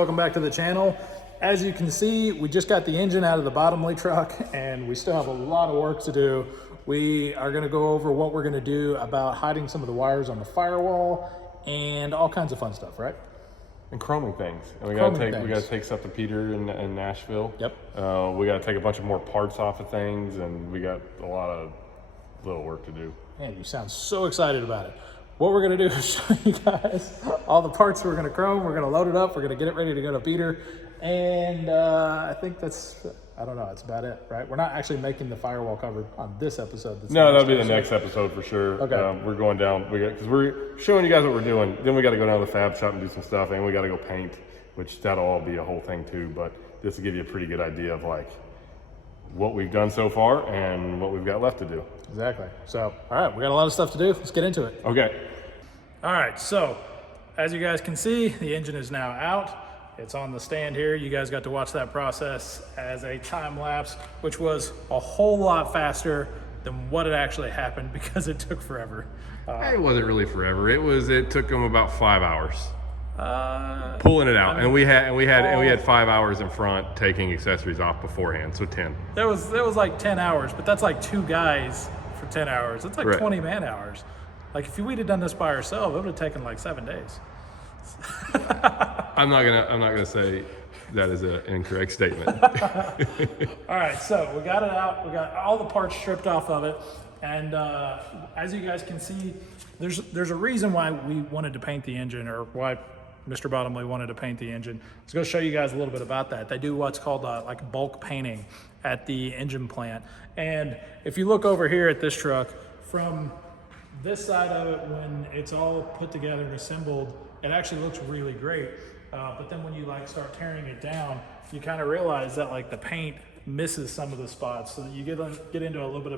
welcome back to the channel. As you can see, we just got the engine out of the bottomly truck and we still have a lot of work to do. We are gonna go over what we're gonna do about hiding some of the wires on the firewall and all kinds of fun stuff, right? And chroming things. And we gotta take stuff to Peter in Nashville. Yep. We gotta take a bunch of more parts off of things, and we got a lot of little work to do. Man, you sound so excited about it. What we're gonna do is show you guys all the parts we're gonna chrome, we're gonna load it up, we're gonna get it ready to go to Peter. And I think that's, I don't know, that's about it, right? We're not actually making the firewall cover on this episode. No, that'll be the next episode for sure. Okay. We're going down, because we're showing you guys what we're doing. Then we gotta go down to the fab shop and do some stuff, and we gotta go paint, which that'll all be a whole thing too. But this will give you a pretty good idea of like what we've done so far and what we've got left to do. Exactly. So, all right, we got a lot of stuff to do. Let's get into it. Okay. All right, so as you guys can see, the engine is now out. It's on the stand here. You guys got to watch that process as a time lapse, which was a whole lot faster than what had actually happened because it took forever. It wasn't really forever. It took them about 5 hours pulling it out, and we had 5 hours in front taking accessories off beforehand, so 10. There was like 10 hours, but that's like 2 guys for 10 hours. That's like Right. 20 man hours. Like if we'd have done this by ourselves, it would have taken like 7 days. I'm not gonna say that is an incorrect statement. All right, so we got it out. We got all the parts stripped off of it, and as you guys can see, there's a reason why we wanted to paint the engine, or why Mr. Bottomley wanted to paint the engine. I was going to show you guys a little bit about that. They do what's called like bulk painting at the engine plant, and if you look over here at this truck, from this side of it, when it's all put together and assembled, it actually looks really great. But then when you like start tearing it down, you kind of realize that like the paint misses some of the spots. So you get into a little bit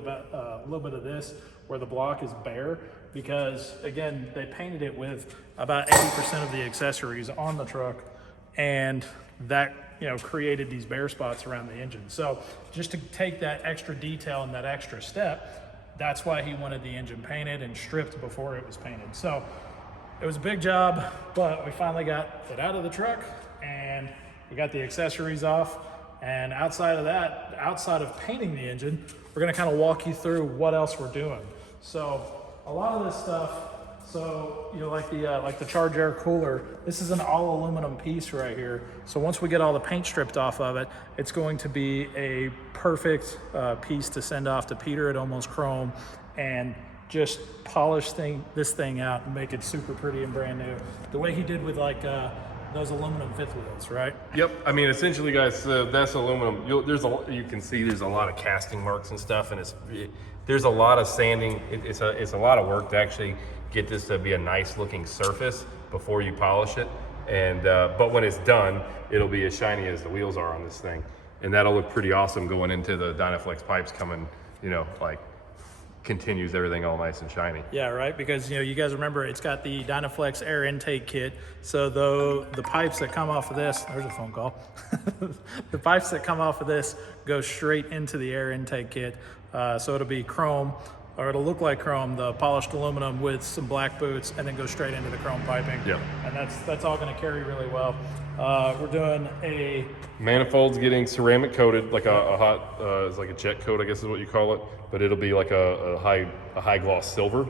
of this where the block is bare, because again, they painted it with about 80% of the accessories on the truck, and that created these bare spots around the engine. So just to take that extra detail and that extra step, that's why he wanted the engine painted and stripped before it was painted. So it was a big job, but we finally got it out of the truck and we got the accessories off. And outside of that, outside of painting the engine, we're gonna kind of walk you through what else we're doing. So a lot of this stuff, so like the charge air cooler, this is an all aluminum piece right here. So once we get all the paint stripped off of it, it's going to be a perfect piece to send off to Peter at Almost Chrome and just polish this thing out and make it super pretty and brand new, the way he did with like those aluminum fifth wheels, right? Yep. I mean, essentially, guys, that's aluminum. You can see there's a lot of casting marks and stuff, and there's a lot of sanding. It's a lot of work to actually get this to be a nice looking surface before you polish it. And but when it's done, it'll be as shiny as the wheels are on this thing, and that'll look pretty awesome going into the Dynaflex pipes coming. Like continues everything all nice and shiny. Yeah, right, because you guys remember it's got the Dynaflex air intake kit, so the pipes that come off of this, there's a phone call. The pipes that come off of this go straight into the air intake kit, so it'll be chrome, or it'll look like chrome, the polished aluminum with some black boots, and then go straight into the chrome piping. Yep. And that's all going to carry really well. We're doing a manifold's getting ceramic coated, like a hot, it's like a jet coat, I guess is what you call it, but it'll be like a high gloss silver.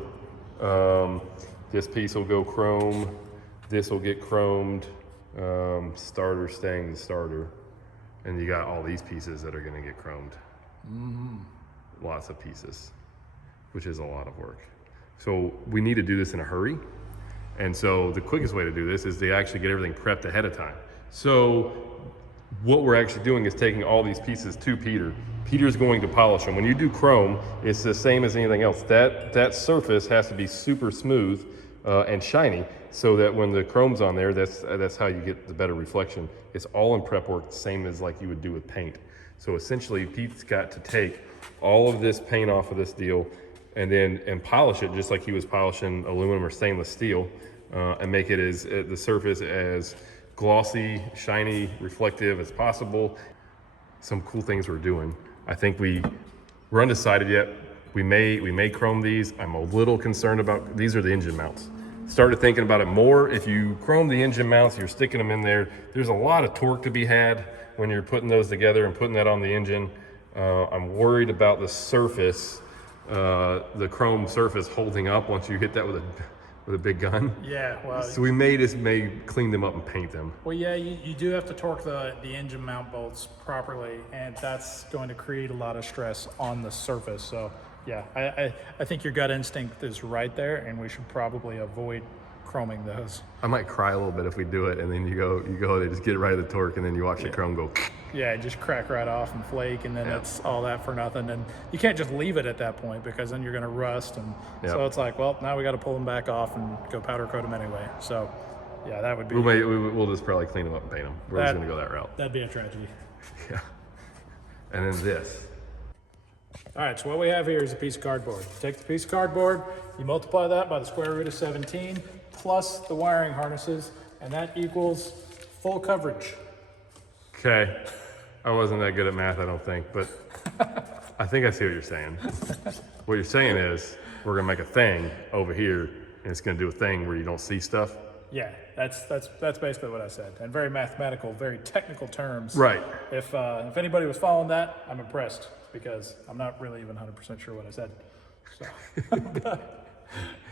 This piece will go chrome. This will get chromed. Starter staying the starter, and you got all these pieces that are going to get chromed. Lots of pieces, which is a lot of work. So we need to do this in a hurry. And so the quickest way to do this is to actually get everything prepped ahead of time. So what we're actually doing is taking all these pieces to Peter. Peter's going to polish them. When you do chrome, it's the same as anything else. That surface has to be super smooth and shiny, so that when the chrome's on there, that's how you get the better reflection. It's all in prep work, the same as like you would do with paint. So essentially, Pete's got to take all of this paint off of this deal and polish it just like he was polishing aluminum or stainless steel, and make it the surface as glossy, shiny, reflective as possible. Some cool things we're doing. I think we're undecided yet. We may chrome these. I'm a little concerned about, these are the engine mounts. started thinking about it more. If you chrome the engine mounts, you're sticking them in there. There's a lot of torque to be had when you're putting those together and putting that on the engine. I'm worried about the surface, the chrome surface holding up once you hit that with a big gun. Yeah, well. So we may clean them up and paint them. Well, yeah, you do have to torque the engine mount bolts properly, and that's going to create a lot of stress on the surface. So, yeah, I think your gut instinct is right there, and we should probably avoid chroming those. I might cry a little bit if we do it, and then you go, they just get right at the torque, and then you watch the chrome go. Yeah, just crack right off and flake, and then it's all that for nothing. And you can't just leave it at that point because then you're going to rust. And so it's like, well, now we got to pull them back off and go powder coat them anyway. So, yeah, that would be. We'll just probably clean them up and paint them. We're just going to go that route. That'd be a tragedy. Yeah. And then this. All right, so what we have here is a piece of cardboard. Take the piece of cardboard, you multiply that by the square root of 17 plus the wiring harnesses, and that equals full coverage. Okay. I wasn't that good at math, I don't think, but I think I see what you're saying. What you're saying is we're gonna make a thing over here, and it's gonna do a thing where you don't see stuff. Yeah, that's basically what I said. And very mathematical, very technical terms. Right. If anybody was following that, I'm impressed because I'm not really even 100% sure what I said. So.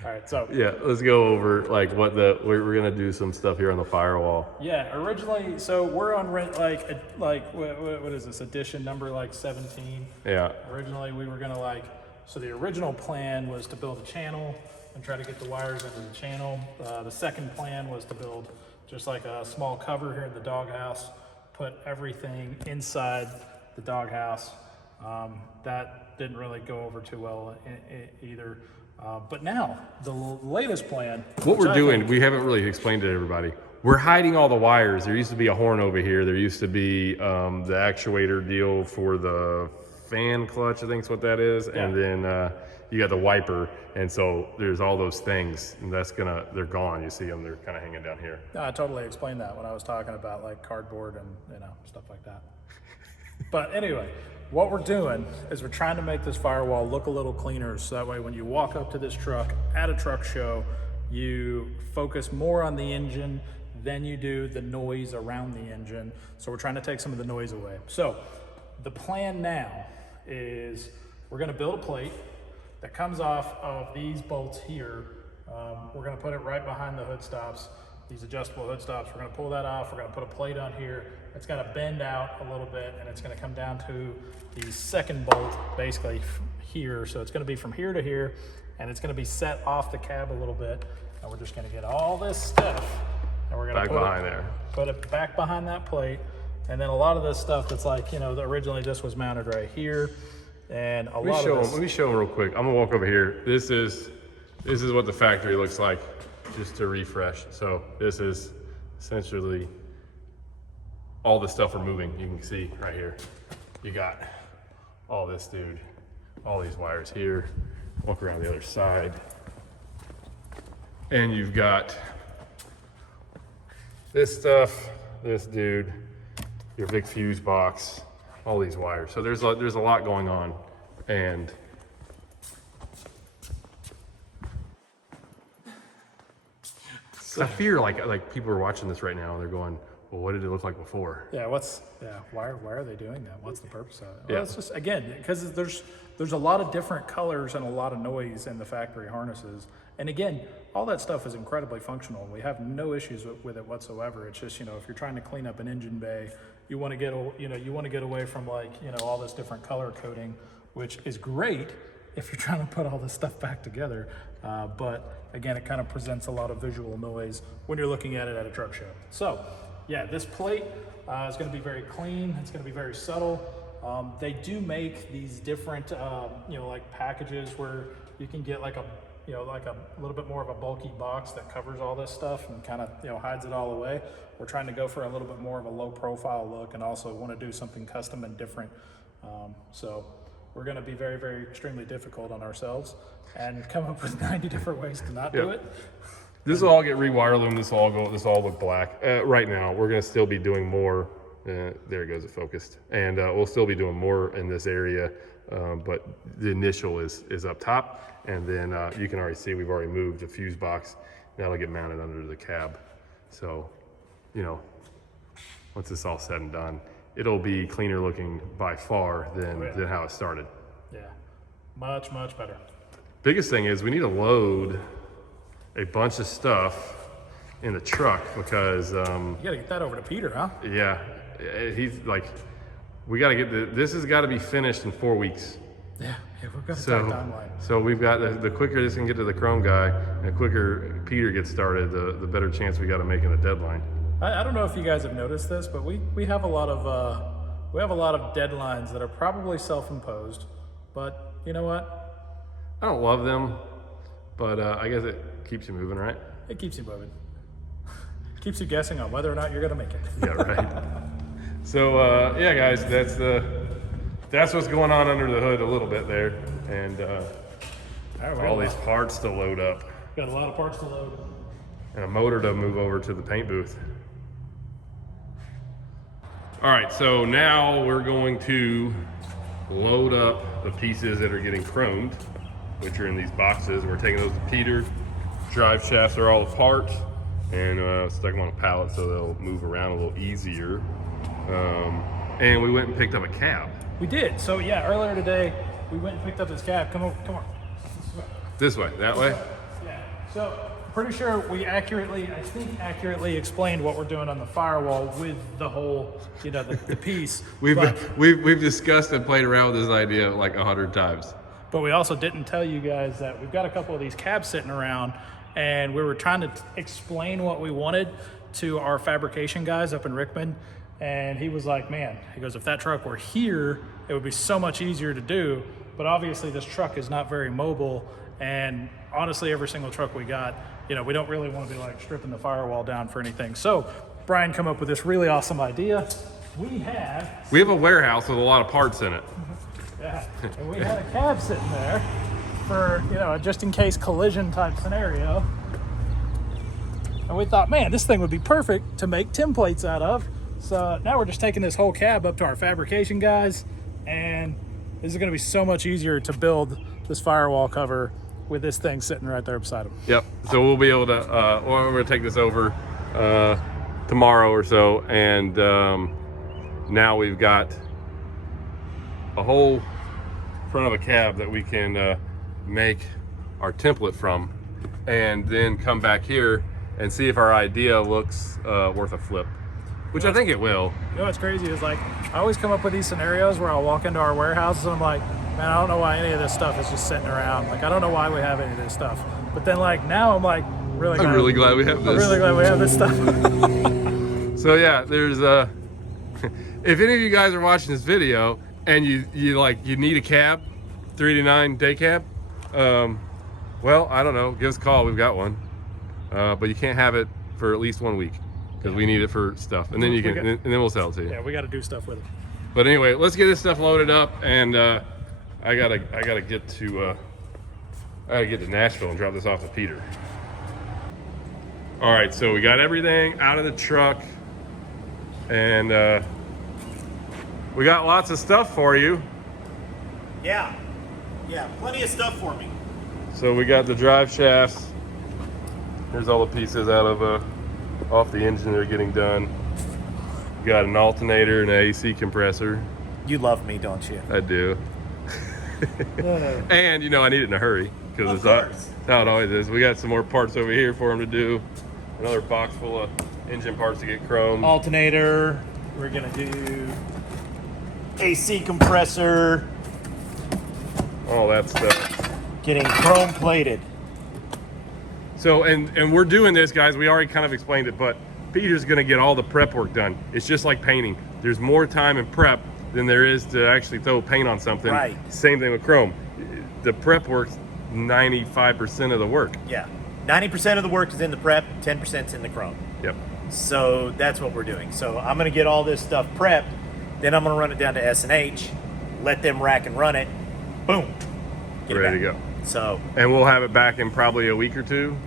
All right, so yeah, let's go over like we're gonna do some stuff here on the firewall. Yeah, originally, so we're on what is this, edition number like 17? Yeah. Originally, we were gonna so the original plan was to build a channel and try to get the wires into the channel. The second plan was to build just like a small cover here in the doghouse, put everything inside the doghouse. That didn't really go over too well either. But now, the latest plan... What we're doing, we haven't really explained it to everybody. We're hiding all the wires. There used to be a horn over here. There used to be the actuator deal for the fan clutch, I think is what that is. Yeah. And then you got the wiper. And so there's all those things. And they're gone. You see them, they're kind of hanging down here. No, I totally explained that when I was talking about like cardboard and stuff like that. But anyway... What we're doing is we're trying to make this firewall look a little cleaner so that way when you walk up to this truck at a truck show, you focus more on the engine than you do the noise around the engine. So we're trying to take some of the noise away. So the plan now is we're gonna build a plate that comes off of these bolts here. We're gonna put it right behind the hood stops, these adjustable hood stops. We're gonna pull that off. We're gonna put a plate on here. It's gonna bend out a little bit and it's gonna come down to the second bolt basically here. So it's gonna be from here to here and it's gonna be set off the cab a little bit. And we're just gonna get all this stuff and we're gonna put it back behind that plate. And then a lot of this stuff that's like, originally this was mounted right here. And let me show them real quick. I'm gonna walk over here. This is what the factory looks like, just to refresh. So this is essentially all the stuff we're moving. You can see right here. You got all this, dude. All these wires here. Walk around the other side. And you've got this stuff, this dude, your big fuse box, all these wires. So there's a lot going on. And I fear like people are watching this right now and they're going, well, what did it look like before? Yeah, why are they doing that? What's the purpose of it? Well, yeah. It's just, again, because there's a lot of different colors and a lot of noise in the factory harnesses. And again, all that stuff is incredibly functional. We have no issues with it whatsoever. It's just, if you're trying to clean up an engine bay, you want to get away from all this different color coding, which is great if you're trying to put all this stuff back together. But again, it kind of presents a lot of visual noise when you're looking at it at a truck show. So yeah, this plate is going to be very clean. It's going to be very subtle. They do make these different, like packages where you can get like a little bit more of a bulky box that covers all this stuff and kind of, hides it all away. We're trying to go for a little bit more of a low profile look and also want to do something custom and different. So we're going to be very, very extremely difficult on ourselves and come up with 90 different ways to not do it. This will all get rewire loom. This will all look black. Right now, we're going to still be doing more. There it goes, it focused. And we'll still be doing more in this area but the initial is up top, and then you can already see we've already moved the fuse box. That'll get mounted under the cab. So, you know, once it's all said and done, it'll be cleaner looking by far than how it started. Yeah, much better. Biggest thing is we need to load a bunch of stuff in the truck because You gotta get that over to Peter, huh? yeah, he's like, we got to get this has got to be finished in 4 weeks. Yeah, we've got a tight timeline. So we've got the quicker this can get to the Chrome guy, and the quicker Peter gets started, the better chance we got of making the deadline. I don't know if you guys have noticed this, but we have a lot of deadlines that are probably self-imposed. But you know what? I don't love them, but I guess it keeps you moving, right? It keeps you moving. Keeps you guessing on whether or not you're gonna make it. Yeah, right. So yeah, guys, that's what's going on under the hood a little bit there, and all these parts to load up, Got a lot of parts to load. and a motor to move over to the paint booth. All right, so now we're going to load up the pieces that are getting chromed, which are in these boxes. We're taking those to Peter. Drive shafts are all apart, and stuck them on a pallet so they'll move around a little easier. And we went and picked up a cab. We did. So yeah, earlier today we went and picked up this cab. Come on. This way, that way? Yeah. So pretty sure we accurately explained what we're doing on the Firewall with the whole, the piece. We've discussed and played around with this idea like 100 times. But we also didn't tell you guys that we've got a couple of these cabs sitting around, and we were trying to explain what we wanted to our fabrication guys up in Rickman. And he was like, man, he goes, if that truck were here, it would be so much easier to do. But obviously this truck is not very mobile. And honestly, every single truck we got, we don't really want to be like stripping the Firewall down for anything. So Brian come up with this really awesome idea. We have a warehouse with a lot of parts in it. Yeah, and we had a cab sitting there for, a just in case collision type scenario. And we thought, man, this thing would be perfect to make templates out of. So now we're just taking this whole cab up to our fabrication guys, and this is going to be so much easier to build this Firewall cover with this thing sitting right there beside him. Yep. So we'll be able to, we're going to take this over tomorrow or so, and now we've got a whole front of a cab that we can make our template from, and then come back here and see if our idea looks worth a flip. Which I think it will. What's crazy is I always come up with these scenarios where I'll walk into our warehouses and I'm like, man, I don't know why any of this stuff is just sitting around. Like, I don't know why we have any of this stuff. But then now I'm like, I'm really glad we have this. I'm really glad we have this stuff. So yeah, there's if any of you guys are watching this video and you need a cab, 389 day cab, well, I don't know, give us a call, we've got one. But you can't have it for at least 1 week, because we need it for stuff, and then and then we'll sell it to you. Yeah, we got to do stuff with it. But anyway, let's get this stuff loaded up, and I gotta get to Nashville and drop this off to Peter. All right, so we got everything out of the truck, and we got lots of stuff for you. Yeah, plenty of stuff for me. So we got the drive shafts. Here's all the pieces out of off the engine that are getting done. We got an alternator and an AC compressor. You love me, don't you? I do. And I need it in a hurry, because that's how it always is. We got some more parts over here for him to do. Another box full of engine parts to get chromed. Alternator. We're gonna do AC compressor. All that stuff. Getting chrome plated. So, and we're doing this, guys. We already kind of explained it, but Peter's gonna get all the prep work done. It's just like painting. There's more time in prep than there is to actually throw paint on something. Right. Same thing with chrome. The prep work's 95% of the work. Yeah. 90% of the work is in the prep, 10% is in the chrome. Yep. So that's what we're doing. So I'm gonna get all this stuff prepped, then I'm gonna run it down to S&H, let them rack and run it, boom. Get Ready it to back. go. So. And we'll have it back in probably a week or two.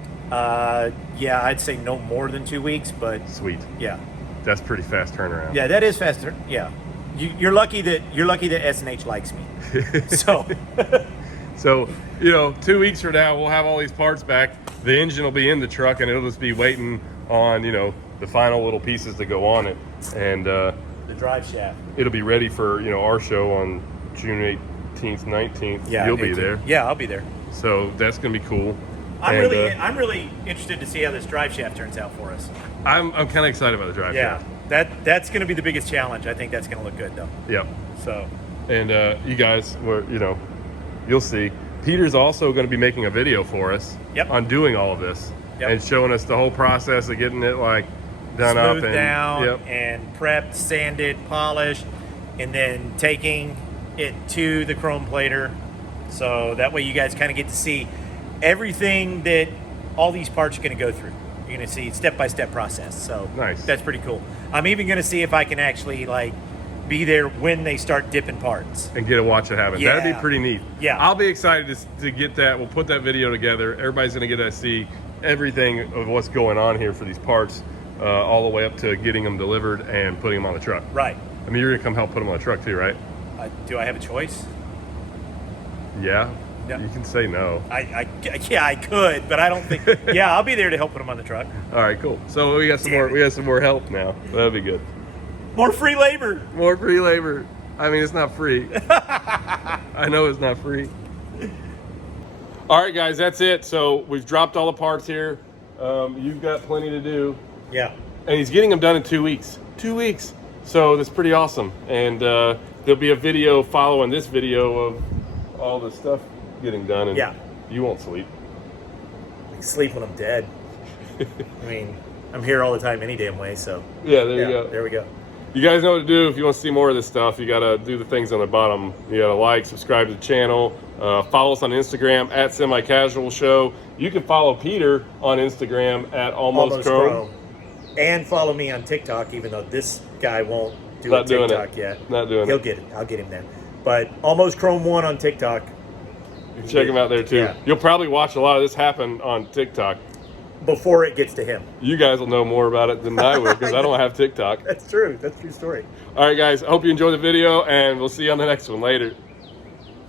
Yeah, I'd say no more than 2 weeks, but Sweet. yeah. That's pretty fast turnaround. Yeah, that is faster. Yeah. You're lucky that SNH likes me. So So, 2 weeks from now, we'll have all these parts back. The engine will be in the truck, and it'll just be waiting on, the final little pieces to go on it. And the drive shaft. it'll be ready for, our show on June 18th, 19th. Yeah, You'll be 18th. there. Yeah, I'll be there. So that's going to be cool. I'm And, really interested to see how this drive shaft turns out for us. I'm kind of excited about the drive Yeah, shaft. that's going to be the biggest challenge. I think that's going to look good though. Yeah. So And you guys were, you'll see. Peter's also going to be making a video for us Yep. on doing all of this Yep. and showing us the whole process of getting it like done up smoothed and down yep. and prepped, sanded, polished, and then taking it to the chrome plater. So that way you guys kind of get to see everything that all these parts are going to go through. You're going to see step-by-step process. So Nice. that's pretty cool. I'm even going to see if I can actually be there when they start dipping parts. and get to watch it happen. Yeah. That'd be pretty neat. Yeah. I'll be excited to get that. We'll put that video together. Everybody's going to get to see everything of what's going on here for these parts, all the way up to getting them delivered and putting them on the truck. Right. I mean, you're going to come help put them on the truck too, right? Do I have a choice? Yeah. Yeah. You can say no. Yeah, I could, but I don't think. Yeah, I'll be there to help put them on the truck. All right, cool. So we got some more. We got some more help now. That'd be good. More free labor. More free labor. I mean, it's not free. I know it's not free. All right, guys, that's it. So we've dropped all the parts here. You've got plenty to do. Yeah. And he's getting them done in 2 weeks. 2 weeks. So that's pretty awesome. And there'll be a video following this video of all the stuff getting done. And Yeah. you won't sleep. I sleep when I'm dead. I mean, I'm here all the time any damn way, so. Yeah, there you go. There we go. You guys know what to do if you want to see more of this stuff. You got to do the things on the bottom. You got to like, subscribe to the channel, follow us on Instagram at Semi Casual Show. You can follow Peter on Instagram at Almost Chrome. And follow me on TikTok, even though this guy won't do Not a doing TikTok it. yet. Not doing He'll it. get it. I'll get him then. But Almost Chrome 1 on TikTok. You can check him out there too. Yeah. You'll probably watch a lot of this happen on TikTok. Before it gets to him. You guys will know more about it than I will because I don't have TikTok. That's true. That's a true story. All right, guys. I hope you enjoyed the video, and we'll see you on the next one. Later.